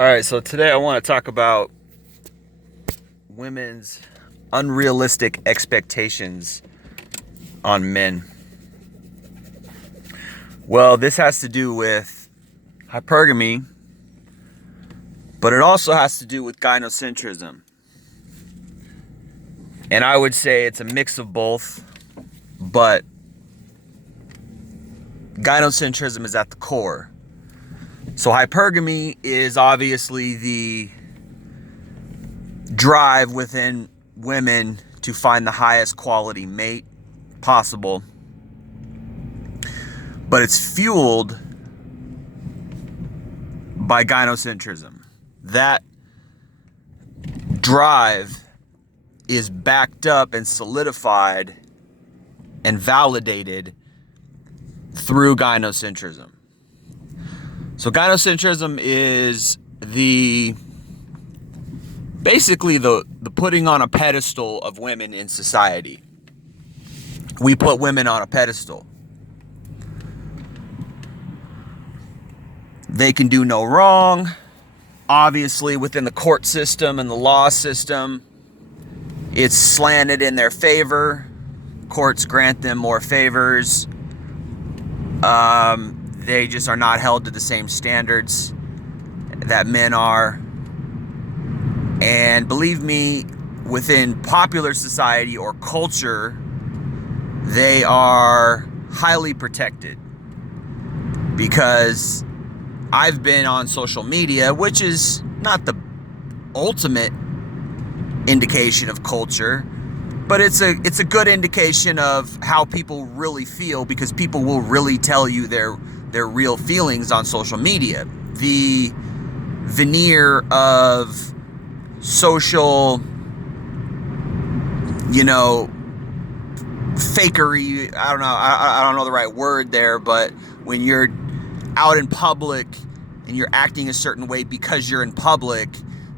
All right, so today I want to talk about women's unrealistic expectations on men. Well, this has to do with hypergamy, but it also has to do with gynocentrism. And I would say it's a mix of both, but gynocentrism is at the core. So hypergamy is obviously the drive within women to find the highest quality mate possible, but it's fueled by gynocentrism. That drive is backed up and solidified and validated through gynocentrism. So gynocentrism is basically the putting on a pedestal of women in society. We put women on a pedestal. They can do no wrong. Obviously, within the court system and the law system, it's slanted in their favor. Courts grant them more favors. They just are not held to the same standards that men are. And believe me, within popular society or culture, they are highly protected. Because I've been on social media, which is not the ultimate indication of culture, but it's a good indication of how people really feel, because people will really tell you their real feelings on social media. The veneer of social, fakery, I don't know the right word there, but when you're out in public and you're acting a certain way because you're in public,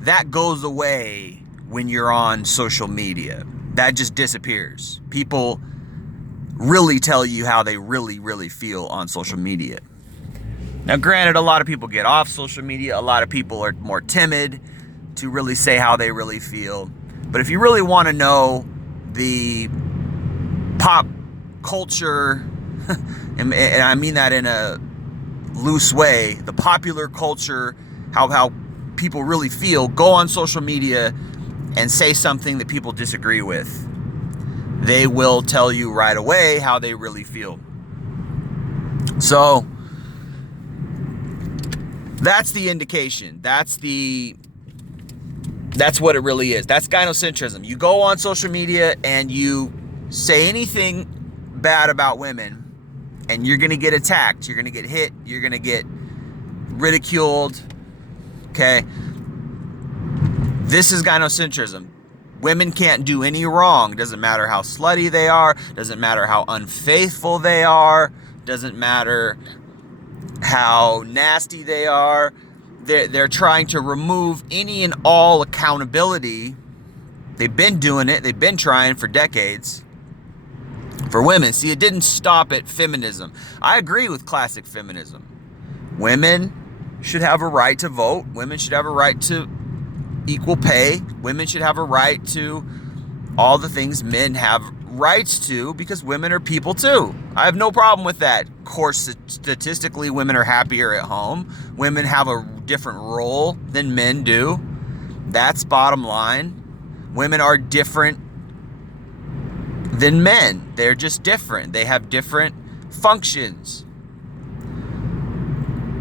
that goes away when you're on social media. That just disappears. People really tell you how they really, really feel on social media. Now, granted, a lot of people get off social media. A lot of people are more timid to really say how they really feel. But if you really want to know the pop culture, and I mean that in a loose way, the popular culture, how people really feel, go on social media and say something that people disagree with. They will tell you right away how they really feel. So that's the indication. That's what it really is. That's gynocentrism. You go on social media and you say anything bad about women, and you're going to get attacked. You're going to get hit. You're going to get ridiculed. Okay? This is gynocentrism. Women can't do any wrong. Doesn't matter how slutty they are. Doesn't matter how unfaithful they are. Doesn't matter how nasty they are. They're trying to remove any and all accountability. They've been doing it. They've been trying for decades. For women. See, it didn't stop at feminism. I agree with classic feminism. Women should have a right to vote. Women should have a right to equal pay. Women should have a right to all the things men have rights to, because women are people too. I have no problem with that. Of course, statistically, women are happier at home. Women have a different role than men do. That's bottom line. Women are different than men. They're just different. They have different functions.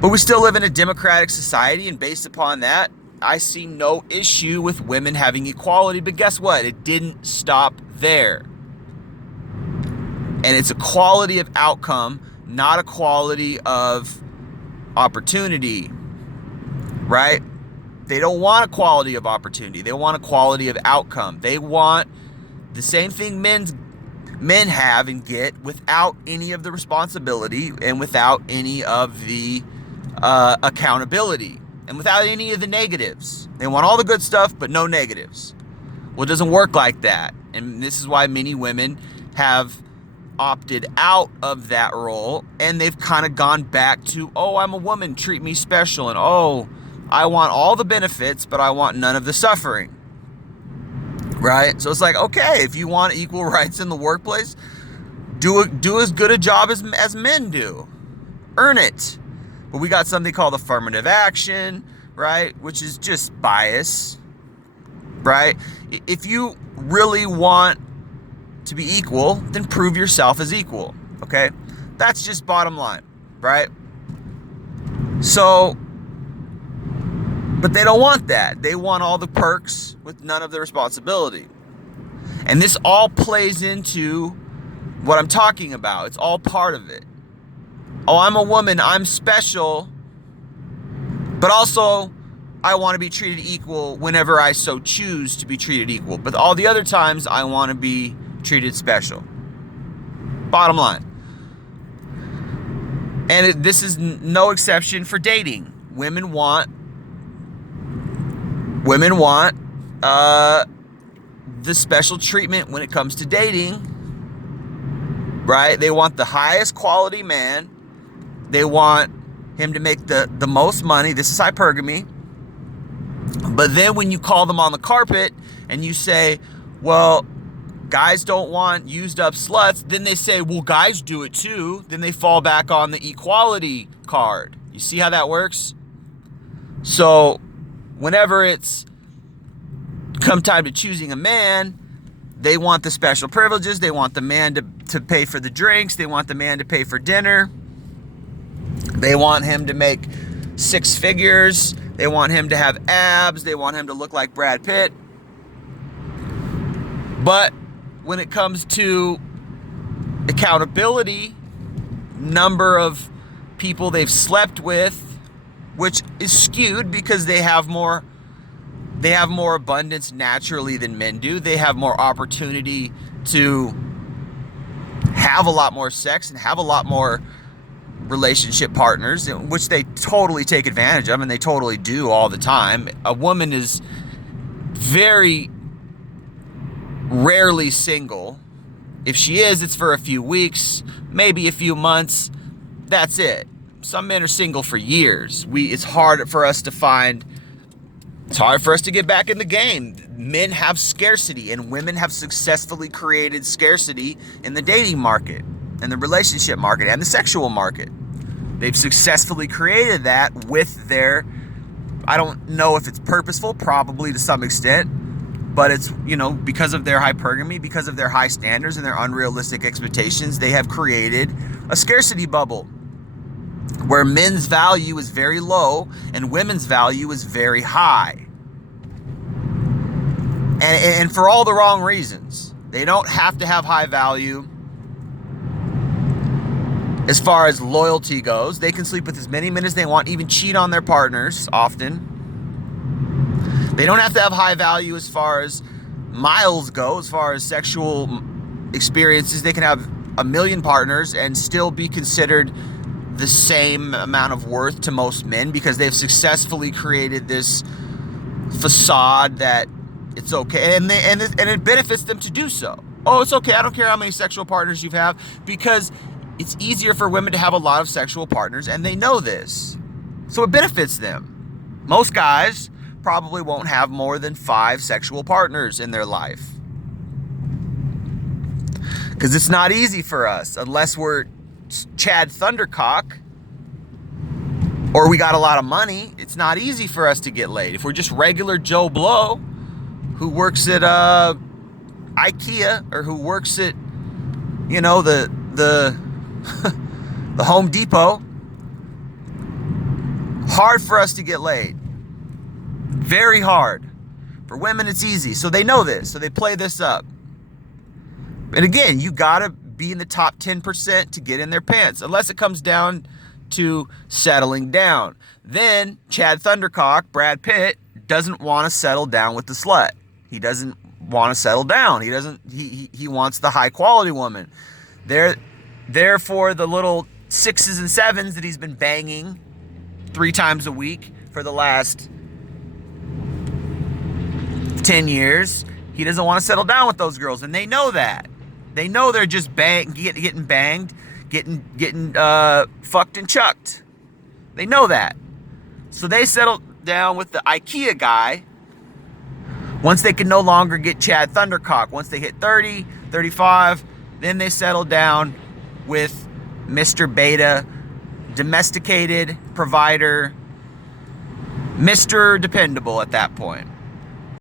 But we still live in a democratic society, and based upon that, I see no issue with women having equality. But guess what? It didn't stop there. And it's a quality of outcome, not a quality of opportunity. Right? They don't want a quality of opportunity. They want a quality of outcome. They want the same thing men have and get, without any of the responsibility and without any of the accountability and without any of the negatives. They want all the good stuff, but no negatives. Well, it doesn't work like that. And this is why many women have opted out of that role, and they've kind of gone back to, oh, I'm a woman, treat me special, and oh, I want all the benefits, but I want none of the suffering. Right? So it's like, okay, if you want equal rights in the workplace, do as good a job as men do. Earn it. But we got something called affirmative action, right? Which is just bias, right? If you really want to be equal, then prove yourself as equal, okay? That's just bottom line, right? So, but they don't want that. They want all the perks with none of the responsibility. And this all plays into what I'm talking about. It's all part of it. Oh, I'm a woman, I'm special, but also I want to be treated equal whenever I so choose to be treated equal. But all the other times I want to be treated special. Bottom line. And this is no exception for dating. Women want the special treatment when it comes to dating, right? They want the highest quality man. They want him to make the most money. This is hypergamy. But then when you call them on the carpet and you say, well, guys don't want used up sluts, then they say, well, guys do it too. Then they fall back on the equality card. You see how that works? So whenever it's come time to choosing a man, they want the special privileges. They want the man to pay for the drinks. They want the man to pay for dinner. They want him to make 6 figures. They want him to have abs. They want him to look like Brad Pitt. But when it comes to accountability, number of people they've slept with, which is skewed because they have more abundance naturally than men do. They have more opportunity to have a lot more sex and have a lot more relationship partners, which they totally take advantage of, and they totally do all the time. A woman is very rarely single. If she is, it's for a few weeks, maybe a few months. That's it. Some men are single for years. It's hard for us to get back in the game. Men have scarcity, and women have successfully created scarcity in the dating market, and the relationship market, and the sexual market. They've successfully created that with their, I don't know if it's purposeful, probably to some extent, but it's, because of their hypergamy, because of their high standards and their unrealistic expectations, they have created a scarcity bubble where men's value is very low and women's value is very high. And for all the wrong reasons. They don't have to have high value as far as loyalty goes. They can sleep with as many men as they want, even cheat on their partners often. They don't have to have high value as far as miles go, as far as sexual experiences. They can have a million partners and still be considered the same amount of worth to most men because they've successfully created this facade that it's okay, and it benefits them to do so. Oh, it's okay. I don't care how many sexual partners you have, because it's easier for women to have a lot of sexual partners, and they know this. So it benefits them. Most guys probably won't have more than 5 sexual partners in their life. Because it's not easy for us, unless we're Chad Thundercock or we got a lot of money. It's not easy for us to get laid. If we're just regular Joe Blow who works at IKEA or who works at, the Home Depot, hard for us to get laid. Very hard. For women, it's easy. So they know this. So they play this up. And again, you gotta be in the top 10% to get in their pants, unless it comes down to settling down. Then Chad Thundercock, Brad Pitt, doesn't want to settle down with the slut. He doesn't want to settle down. He wants the high quality woman. Therefore, the little 6s and 7s that he's been banging 3 times a week for the last 10 years, he doesn't want to settle down with those girls, and they know that. They know they're just getting banged, getting fucked and chucked. They know that. So they settle down with the IKEA guy. Once they could no longer get Chad Thundercock, once they hit 30, 35, then they settled down with Mr. Beta, domesticated provider, Mr. Dependable at that point.